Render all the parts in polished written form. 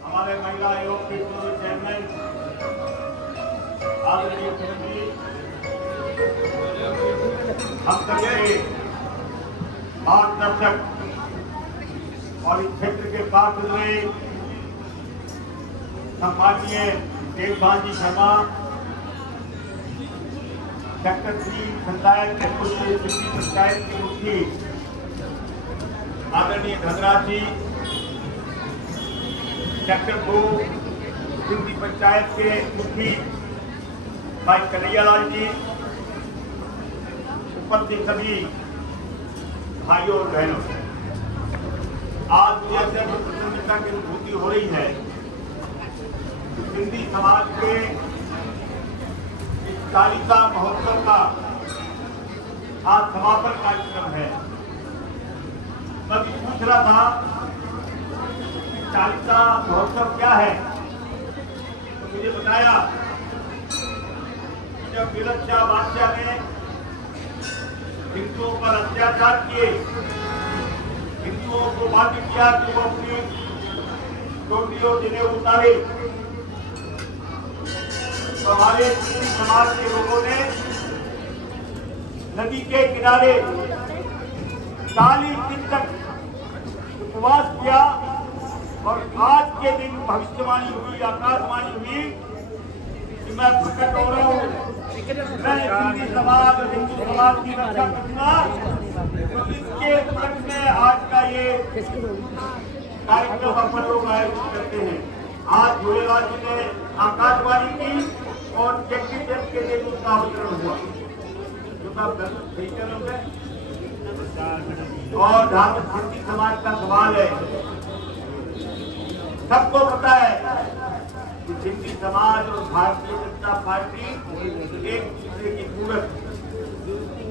हमारे महिला आयोग के पूर्व चेयरमैन आदरणीय मुख्यमंत्री हम सबके मार्गदर्शक और इस क्षेत्र के पात्र में सम्माननीय देवभान जी शर्मा सेक्टर 3 पंचायत के पंचायत के मुखी आदरणीय धनराज जी, सेक्टर 2 सिंधी पंचायत के मुखी भाई कन्हैयालाल जी, उपस्थित सभी भाइयों और बहनों, आज मुझे अत्यंत प्रसन्नता की अनुभूति हो रही है। सिंधी समाज के इस कालिका महोत्सव का आज समापन कार्यक्रम है। मैं भी पूछ रहा था कालिका महोत्सव क्या है, तो मुझे बताया जब फिरोज शाह बादशाह ने हिंदुओं पर अत्याचार किए, हिंदुओं को बाध्य किया कि वो अपनी टोपियों जिन्हें उतारे, तो हमारे सिंधी समाज के लोगों ने नदी के किनारे 40 दिन तक उपवास किया और आज के दिन भविष्यवाणी हुई, आकाशवाणी हुई कि मैं प्रकट हो रहा हूँ, मैं सिंधी समाज और हिंदू समाज की रक्षा करूंगा। तो इसके उपलक्ष्य में आज का ये कार्यक्रम अपन लोग आयोजित करते हैं। आज झूलेलाल जी ने आकाशवाणी की और सेक्रेटरी के लिए उसका अवतरण हुआ, जो और जहाँ तक सिंधी समाज का सवाल है, सबको पता है कि सिंधी समाज और भारतीय जनता पार्टी एक दूसरे की पूरक।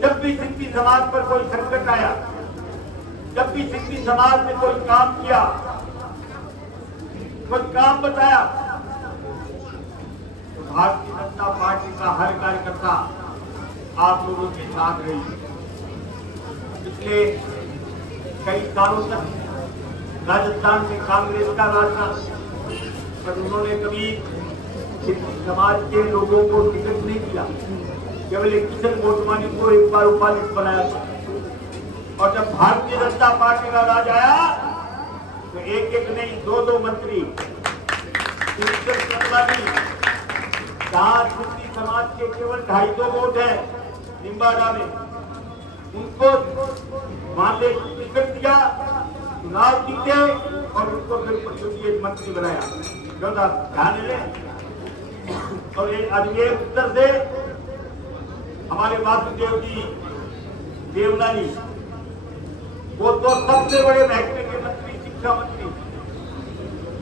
जब भी सिंधी समाज पर कोई संकट आया, जब भी सिंधी समाज ने कोई काम किया, कोई काम बताया, तो भारतीय जनता पार्टी का हर कार्यकर्ता आप लोगों के साथ रही। पिछले कई सालों तक राजस्थान में कांग्रेस का राज था, पर उन्होंने कभी समाज के लोगों को टिकट नहीं दिया, केवल एक किशन मोटवानी को एक बार उपाध्यक्ष बनाया था। और जब भारतीय जनता पार्टी का राज आया तो एक एक नहीं 2-2 मंत्री, जहाँ सिंधी समाज के केवल 250 वोट है निम्बाड़ा में, उनको मान ले टिकट दिया, चुनाव जीते और उनको फिर परिषदीय मंत्री बनाया। जो ध्यान ले और ये उत्तर से हमारे वासुदेव जी देवनानी, वो तो सबसे बड़े महकमे के मंत्री, शिक्षा मंत्री,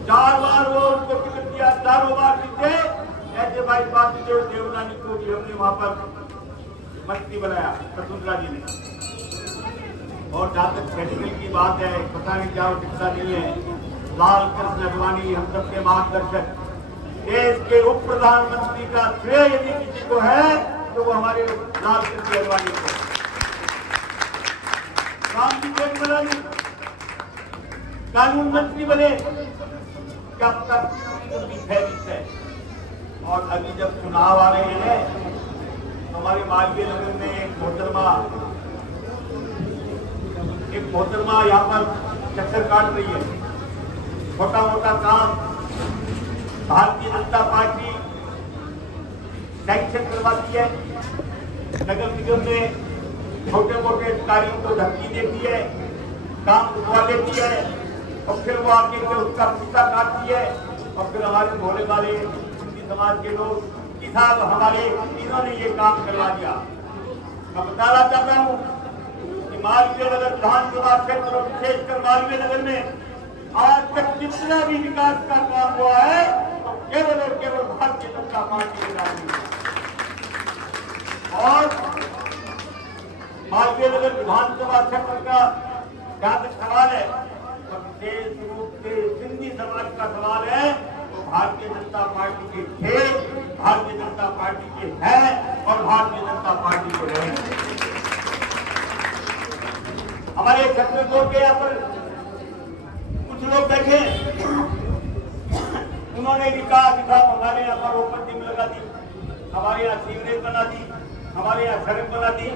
4 बार वो उनको टिकट दिया, 4 बार जीते। ऐसे भाई वासुदेव देवनानी को भी हमने वहां पर मंत्री बनाया वसुंधरा जी ने। और जहाँ तक मेडिकल की बात है, पता नहीं क्या दिखता नहीं है, लाल कृष्ण अडवाणी हम सबके मार्गदर्शक, देश के उप प्रधानमंत्री का श्रेय यदि किसी को है तो वो हमारे लाल कृष्ण अडवाणी को। राम जी जेठमलानी कानून मंत्री बने, क्या पता है। और अभी जब चुनाव आ रहे हैं, हमारे मालवीय नगर में एक मोहतरमा यहाँ पर चक्कर काट रही है। छोटा मोटा काम भारतीय जनता पार्टी सैंक्शन करवाती है, नगर निगम में छोटे मोटे अधिकारियों को धमकी देती है, काम रुकवा देती है, और फिर वो आके के उसका पिस्ता काटती है। और फिर हमारे भोले वाले सिंधी समाज के लोग कि साहब हमारे इन्होंने ये काम करवा दिया। मैं बताना चाहता हूँ कि मालवीय नगर विधानसभा क्षेत्र, विशेषकर मालवीय नगर में आज तक जितना भी विकास का काम हुआ है तो केवल और केवल भारतीय जनता पार्टी के राजनीति। और मालवीय नगर विधानसभा क्षेत्र का जहाँ तक सवाल है, तो विशेष रूप से सिंधी समाज का सवाल है, तो भारतीय जनता पार्टी के थे, भारतीय जनता पार्टी के है और भारतीय जनता पार्टी के रहेंगे। हमारे सेक्टर बोर्ड के यहाँ पर कुछ लोग बैठे, उन्होंने भी कहा कि साहब हमारे यहाँ पर ओपन जिम लगा दी, हमारे यहाँ सीवरेज बना दी, हमारे यहाँ सड़क बना दी।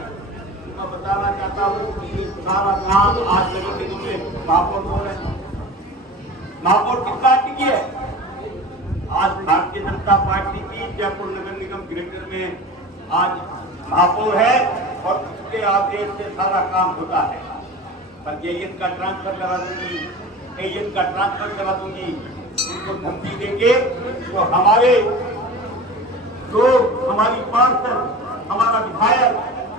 मैं बताना चाहता हूँ कि सारा काम आज लगे के दिन में महापौर कौन है? महापौर किस पार्टी की है? आज भारतीय जनता पार्टी की जयपुर नगर निगम ग्रेटर में आज महापौर है और उसके आदेश से सारा काम होता है। पर एजेंट का ट्रांसफर करा दूंगी, एजेंट का ट्रांसफर करा दूंगी, उनको धमकी देंगे तो हमारे लोग, हमारी पार्षद, हमारा विधायक,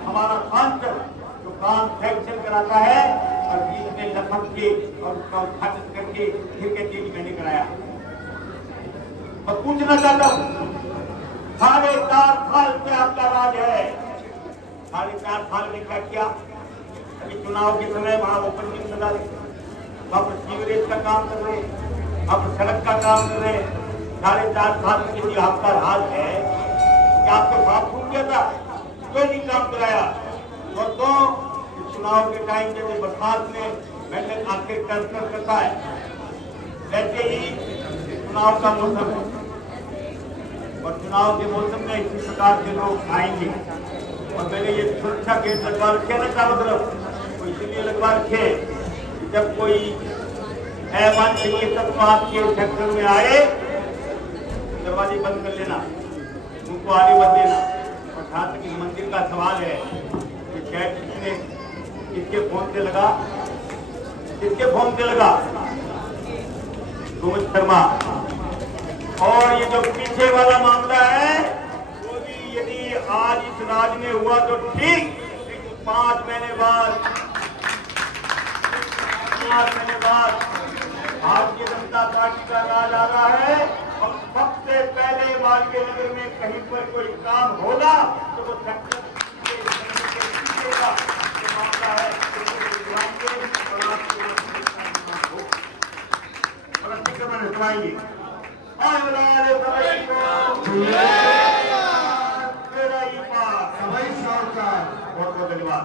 हमारा सांसद जो काम सैंक्शन कराता है और बीच में लपट के और उसका उद्घाटन करके फिर कहते हैं मैंने कराया। मैं पूछना चाहता हूँ, 4.5 साल से आपका राज है, 4.5 साल में क्या किया? अभी चुनाव के समय वहां ओपन जिम बना रहे, वहां पर सीवरेज का काम कर रहे, वहां पर सड़क का काम कर रहे। 4.5 साल में यदि आपका राज है, क्या आपको साफ छूट गया था? क्यों नहीं काम कराया? और तो चुनाव के टाइम जैसे बरसात में मेंढक आखिर ट्रांसफर करता है, वैसे ही चुनाव का मौसम है और चुनाव के मौसम में इसी प्रकार के लोग आएंगे। और मैंने ये सुरक्षा गेट लगवा रखे ना चारों तरफ, तो इसलिए लगवा रखे जब कोई अवांछनीय तत्व आपके सेक्टर में आए, दरवाजे बंद कर लेना, उनको आगे बढ़ देना। और जहाँ तक इस मंदिर का सवाल है कि शायद किसने किसके फोन से लगा, किसके फोन से लगा? रोहित शर्मा। और ये जो पीछे वाला मामला है वो भी यदि आज इस राज में हुआ तो ठीक, 5 महीने बाद भारतीय जनता पार्टी का राज आ रहा है और सबसे पहले मालवीय नगर में कहीं पर कोई काम होगा तो वो सेक्टर मामला है बहुत बहुत धन्यवाद।